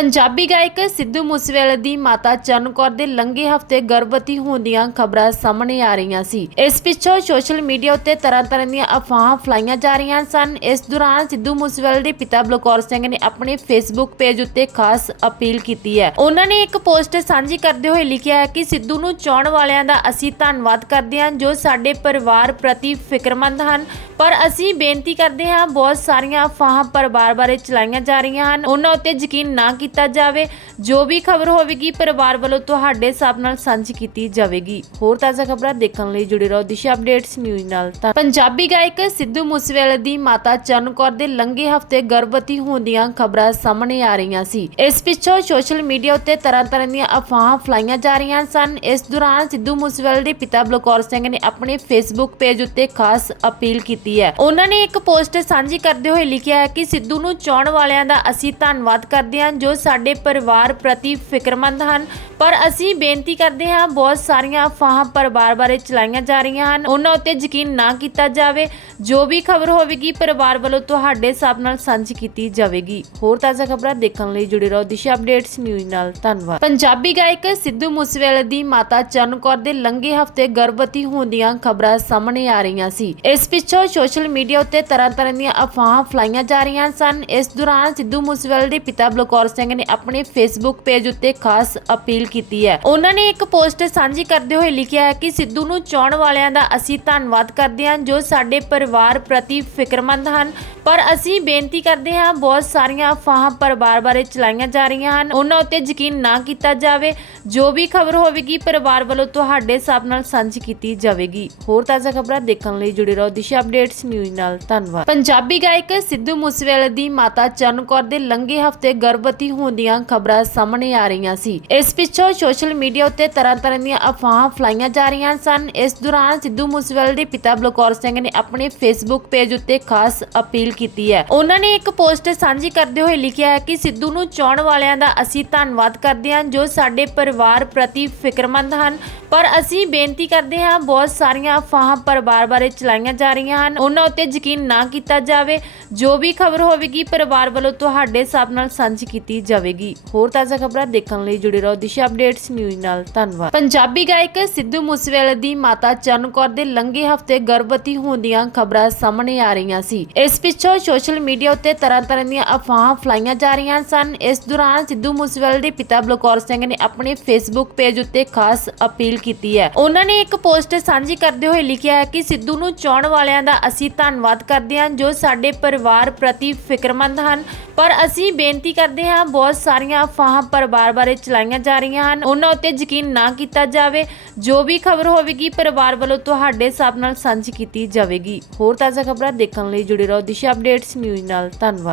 ਪੰਜਾਬੀ ਗਾਇਕ ਸਿੱਧੂ ਮੂਸੇਵਾਲੇ ਦੀ ਮਾਤਾ ਚਰਨ ਕੌਰ ਦੇ ਲੰਘੇ ਹਫ਼ਤੇ ਗਰਭਵਤੀ ਹੋਣ ਦੀਆਂ ਖਬਰਾਂ ਸਾਹਮਣੇ ਆ ਰਹੀਆਂ ਸੀ। ਇਸ ਪਿੱਛੋਂ ਸੋਸ਼ਲ ਮੀਡੀਆ ਉੱਤੇ ਤਰ੍ਹਾਂ ਤਰ੍ਹਾਂ ਦੀਆਂ ਅਫਵਾਹਾਂ ਫਲਾਈਆਂ ਜਾ ਰਹੀਆਂ ਸਨ। ਇਸ ਦੌਰਾਨ ਸਿੱਧੂ ਮੂਸੇਵਾਲੇ ਦੇ ਪਿਤਾ ਬਲਕੌਰ ਸਿੰਘ ਨੇ ਆਪਣੇ ਫੇਸਬੁੱਕ ਪੇਜ ਉੱਤੇ ਖਾਸ ਅਪੀਲ ਕੀਤੀ ਹੈ। ਉਹਨਾਂ ਨੇ ਇੱਕ ਪੋਸਟ ਸਾਂਝੀ ਕਰਦੇ ਹੋਏ ਲਿਖਿਆ ਹੈ ਕਿ ਸਿੱਧੂ ਨੂੰ ਚਾਹਣ ਵਾਲਿਆਂ ਦਾ ਅਸੀਂ ਧੰਨਵਾਦ ਕਰਦੇ ਹਾਂ ਜੋ ਸਾਡੇ ਪਰਿਵਾਰ ਪ੍ਰਤੀ ਫਿਕਰਮੰਦ ਹਨ। ਪਰ ਅਸੀਂ ਬੇਨਤੀ ਕਰਦੇ ਹਾਂ, ਬਹੁਤ ਸਾਰੀਆਂ ਅਫਵਾਹਾਂ ਪਰਿਵਾਰ ਬਾਰੇ ਚਲਾਈਆਂ ਜਾ ਰਹੀਆਂ ਹਨ। ਉਹਨਾਂ ਉੱਤੇ ਯਕੀਨ ਨਾ ਕੀਤਾ ਕੀਤਾ ਜਾਵੇ, ਜੋ ਵੀ ਖਬਰ ਹੋਵੇਗੀ, ਪਰਿਵਾਰ ਵੱਲੋਂ ਤੁਹਾਡੇ ਸਭ ਨਾਲ ਸਾਂਝੀ ਕੀਤੀ ਜਾਵੇਗੀ। ਹੋਰ ਤਾਜ਼ਾ ਖਬਰਾਂ ਦੇਖਣ ਲਈ ਜੁੜੇ ਰਹੋ ਦਿਸ਼ਾ ਅਪਡੇਟਸ ਨਿਊਜ਼ ਨਾਲ। ਤਾਂ ਪੰਜਾਬੀ ਗਾਇਕ ਸਿੱਧੂ ਮੂਸੇਵਾਲੇ ਦੀ ਮਾਤਾ ਚਰਨ ਕੌਰ ਦੇ ਲੰਘੇ ਹਫ਼ਤੇ ਗਰਭਵਤੀ ਹੋਣ ਦੀਆਂ ਖਬਰਾਂ ਸਾਹਮਣੇ ਆ ਰਹੀਆਂ ਸੀ। ਇਸ ਪਿੱਛੋਂ ਸੋਸ਼ਲ ਮੀਡੀਆ ਉੱਤੇ ਤਰ੍ਹਾਂ ਤਰ੍ਹਾਂ ਦੀਆਂ ਅਫਵਾਹਾਂ ਫਲਾਈਆਂ ਜਾ ਰਹੀਆਂ ਸਨ। ਇਸ ਦੌਰਾਨ ਸਿੱਧੂ ਮੂਸੇਵਾਲੇ ਦੇ ਪਿਤਾ ਬਲਕੌਰ ਸਿੰਘ ਨੇ ਆਪਣੇ ਫੇਸਬੁੱਕ ਪੇਜ ਉੱਤੇ ਖਾਸ ਅਪੀਲ ਕੀਤੀ ਹੈ। ਉਹਨਾਂ ਨੇ ਇੱਕ ਪੋਸਟ ਸਾਂਝੀ ਕਰਦੇ ਹੋਏ ਲਿਖਿਆ ਹੈ ਕਿ ਸਿੱਧੂ ਨੂੰ ਚਾਹਣ ਵਾਲਿਆਂ ਦਾ ਅਸੀਂ ਧੰਨਵਾਦ ਕਰਦੇ ਹਾਂ, ਜੋ ਸਾਡੇ ਪਰਿਵਾਰ ਪ੍ਰਤੀ ਫਿਕਰਮੰਦ ਹਨ। ਪਰ ਅਸੀਂ ਬੇਨਤੀ ਕਰਦੇ ਹਾਂ, ਬਹੁਤ ਸਾਰੀਆਂ ਅਫਵਾਹਾਂ ਪਰਿਵਾਰ ਬਾਰੇ ਚਲਾਈਆਂ ਜਾ ਰਹੀਆਂ ਹਨ। ਉਹਨਾਂ ਉੱਤੇ ਯਕੀਨ ਨਾ ਕੀਤਾ ਜਾਵੇ। ਜੋ ਵੀ ਖਬਰ ਹੋਵੇਗੀ, ਪਰਿਵਾਰ ਵੱਲੋਂ ਤੁਹਾਡੇ ਸਭ ਨਾਲ ਸਾਂਝੀ ਕੀਤੀ ਜਾਵੇਗੀ। ਹੋਰ ਤਾਜ਼ਾ ਖਬਰਾਂ ਦੇਖਣ ਲਈ ਜੁੜੇ ਰਹੋ। ਦਿਸ਼ਾ ਅਪਡੇਟਸ, ਨਿਊਜ਼ ਨਾਲ ਧੰਨਵਾਦ। ਪੰਜਾਬੀ ਗਾਇਕ ਸਿੱਧੂ ਮੂਸੇਵਾਲੇ ਦੀ ਮਾਤਾ ਚਰਨ ਕੌਰ ਦੇ ਲੰਘੇ ਹਫ਼ਤੇ ਗਰਭਵਤੀ ਹੋਣ ਦੀਆਂ ਖਬਰਾਂ ਸਾਹਮਣੇ ਆ ਰਹੀਆਂ ਸੀ। ਇਸ ਪਿੱਛੋਂ ਸੋਸ਼ਲ ਮੀਡੀਆ ਉੱਤੇ ਤਰ੍ਹਾਂ ਤਰ੍ਹਾਂ ਦੀਆਂ ਅਫਵਾਹਾਂ ਫਲਾਈਆਂ ਜਾ ਰਹੀਆਂ ਸਨ। ਇਸ ਦੌਰਾਨ ਸਿੱਧੂ ਮੂਸੇਵਾਲੇ ਦੇ ਪਿਤਾ ਬਲਕੌਰ ਸਿੰਘ ਨੇ ਆਪਣੇ ਫੇਸਬੁੱਕ ਪੇਜ ਉੱਤੇ ਖਾਸ ਅਪੀਲ ਕੀਤੀ ਹੈ। ਉਹਨਾਂ ਨੇ ਇੱਕ ਪੋਸਟ ਸਾਂਝੀ ਕਰਦੇ ਹੋਏ ਲਿਖਿਆ ਹੈ ਕਿ ਸਿੱਧੂ ਨੂੰ ਚਾਹਣ ਵਾਲਿਆਂ ਦਾ ਅਸੀਂ ਧੰਨਵਾਦ ਕਰਦੇ ਹਾਂ ਜੋ ਸਾਡੇ ਪਰਿਵਾਰ ਪ੍ਰਤੀ ਫਿਕਰਮੰਦ ਹਨ। ਪਰ ਅਸੀਂ ਬੇਨਤੀ ਕਰਦੇ ਹਾਂ, ਬਹੁਤ ਸਾਰੀਆਂ ਅਫਵਾਹਾਂ ਪਰਿਵਾਰ ਬਾਰੇ ਚਲਾਈਆਂ ਜਾ ਰਹੀਆਂ ਹਨ। ਉਹਨਾਂ ਉੱਤੇ ਯਕੀਨ ਨਾ ਕੀਤਾ ਜਾਵੇ। ਜੋ ਵੀ ਖਬਰ ਹੋਵੇਗੀ, ਪਰਿਵਾਰ ਵੱਲੋਂ ਤੁਹਾਡੇ ਸਭ ਨਾਲ ਸਾਂਝੀ ਕੀਤੀ ਜਾਵੇਗੀ। ਹੋਰ ਤਾਜ਼ਾ ਖਬਰਾਂ ਦੇਖਣ ਲਈ ਜੁੜੇ ਰਹੋ। ਦਿਸ਼ਾ ਅਪਡੇਟਸ, ਨਿਊਜ਼ ਨਾਲ ਧੰਨਵਾਦ। ਪੰਜਾਬੀ ਗਾਇਕ ਸਿੱਧੂ ਮੂਸੇਵਾਲੇ ਦੀ ਮਾਤਾ ਚਰਨ ਕੌਰ ਦੇ ਲੰਘੇ ਹਫ਼ਤੇ ਗਰਭਵਤੀ ਹੋਣ ਦੀਆਂ ਖਬਰਾਂ ਸਾਹਮਣੇ ਆ ਰਹੀਆਂ ਸੀ। ਇਸ ਪਿੱਛੋਂ ਸੋਸ਼ਲ ਮੀਡੀਆ ਉੱਤੇ ਤਰ੍ਹਾਂ ਤਰ੍ਹਾਂ ਦੀਆਂ ਅਫਵਾਹਾਂ ਫਲਾਈਆਂ ਜਾ ਰਹੀਆਂ ਸਨ। ਇਸ ਦੌਰਾਨ ਸਿੱਧੂ ਮੂਸੇਵਾਲੇ ਦੇ ਪਿਤਾ ਬਲਕੌਰ ਸਿੰਘ ਨੇ ਆਪਣੇ ਫੇਸਬੁੱਕ ਪੇਜ ਉੱਤੇ ਖਾਸ ਅਪੀਲ ਕੀਤੀ ਹੈ। ਉਹਨਾਂ ਨੇ ਇੱਕ ਪੋਸਟ ਸਾਂਝੀ ਕਰਦੇ ਹੋਏ ਲਿਖਿਆ ਹੈ ਕਿ ਸਿੱਧੂ ਨੂੰ ਚਾਹਣ ਵਾਲਿਆਂ ਦਾ ਅਸੀਂ ਧੰਨਵਾਦ ਕਰਦੇ ਹਾਂ ਜੋ ਸਾਡੇ ਪਰਿਵਾਰ ਪ੍ਰਤੀ ਫਿਕਰਮੰਦ ਹਨ। ਪਰ ਅਸੀਂ ਬੇਨਤੀ ਕਰਦੇ ਹਾਂ ਬਹੁਤ ਸਾਰੀਆਂ ਅਫਵਾਹਾਂ ਪਰਿਵਾਰ ਬਾਰੇ ਚਲਾਈਆਂ ਜਾ ਰਹੀਆਂ ਹਨ। ਉਹਨਾਂ ਉੱਤੇ ਯਕੀਨ ਨਾ ਕੀਤਾ ਜਾਵੇ। ਜੋ ਵੀ ਖਬਰ ਹੋਵੇਗੀ ਪਰਿਵਾਰ ਵੱਲੋਂ ਤੁਹਾਡੇ ਸਭ ਨਾਲ ਸਾਂਝੀ ਕੀਤੀ ਜਾਵੇਗੀ। ਹੋਰ ਤਾਜ਼ਾ ਖਬਰਾਂ ਦੇਖਣ ਲਈ ਜੁੜੇ ਰਹੋ ਦਿਸ਼ਾ ਅਪਡੇਟਸ ਨਿਊਜ਼ ਨਾਲ। ਧੰਨਵਾਦ। ਪੰਜਾਬੀ ਗਾਇਕ ਸਿੱਧੂ ਮੂਸੇਵਾਲੇ ਦੀ ਮਾਤਾ ਚਰਨ ਦੇ ਲੰਘੇ ਹਫ਼ਤੇ ਗਰਭਵਤੀ ਹੋਣ ਦੀਆਂ ਖਬਰਾਂ ਸਾਹਮਣੇ ਆ ਰਹੀਆਂ ਸੀ। ਇਸ ਪਿੱਛੋਂ ਸੋਸ਼ਲ ਮੀਡੀਆ ਉੱਤੇ ਤਰ੍ਹਾਂ ਤਰ੍ਹਾਂ ਦੀਆਂ ਅਫਵਾਹਾਂ ਫਲਾਈਆਂ ਜਾ ਰਹੀਆਂ ਸਨ। ਇਸ ਦੌਰਾਨ ਸਿੱਧੂ ਮੂਸੇਵਾਲੇ ਦੇ ਪਿਤਾ ਬਲਕੌਰ ਸਿੰਘ ਨੇ ਆਪਣੇ ਫੇਸਬੁੱਕ ਪੇਜ ਉੱਤੇ ਖਾਸ ਅਪੀਲ ਕੀਤੀ ਹੈ। ਉਹਨਾਂ ਨੇ ਇੱਕ ਪੋਸਟ ਸਾਂਝੀ ਕਰਦੇ ਹੋਏ ਲਿਖਿਆ ਹੈ ਕਿ ਸਿੱਧੂ ਨੂੰ ਚਾਹਣ ਵਾਲਿਆਂ ਦਾ ਅਸੀਂ ਧੰਨਵਾਦ ਕਰਦੇ ਹਾਂ ਜੋ ਸਾਡੇ ਪਰਿਵਾਰ ਪ੍ਰਤੀ ਫਿਕਰਮੰਦ ਹਨ। ਪਰ ਅਸੀਂ ਬੇਨਤੀ ਕਰਦੇ ਹਾਂ ਬਹੁਤ ਸਾਰੀਆਂ ਅਫਵਾਹਾਂ ਪਰਿਵਾਰ ਬਾਰੇ ਚਲਾਈਆਂ ਜਾ ਰਹੀਆਂ ਹਨ। ਉਹਨਾਂ ਉੱਤੇ ਯਕੀਨ ਨਾ ਕੀਤਾ ਜਾਵੇ, ਜੋ ਵੀ ਖਬਰ ਹੋਵੇਗੀ, ਪਰਿਵਾਰ ਵੱਲੋਂ ਤੁਹਾਡੇ ਸਭ ਨਾਲ ਸਾਂਝੀ ਕੀਤੀ ਜਾਵੇਗੀ। ਹੋਰ ਤਾਜ਼ਾ ਖਬਰਾਂ ਦੇਖਣ ਲਈ ਜੁੜੇ ਰਹੋ ਦਿਸ਼ਾ ਅਪਡੇਟਸ ਨਿਊਜ਼ ਨਾਲ। ਧੰਨਵਾਦ।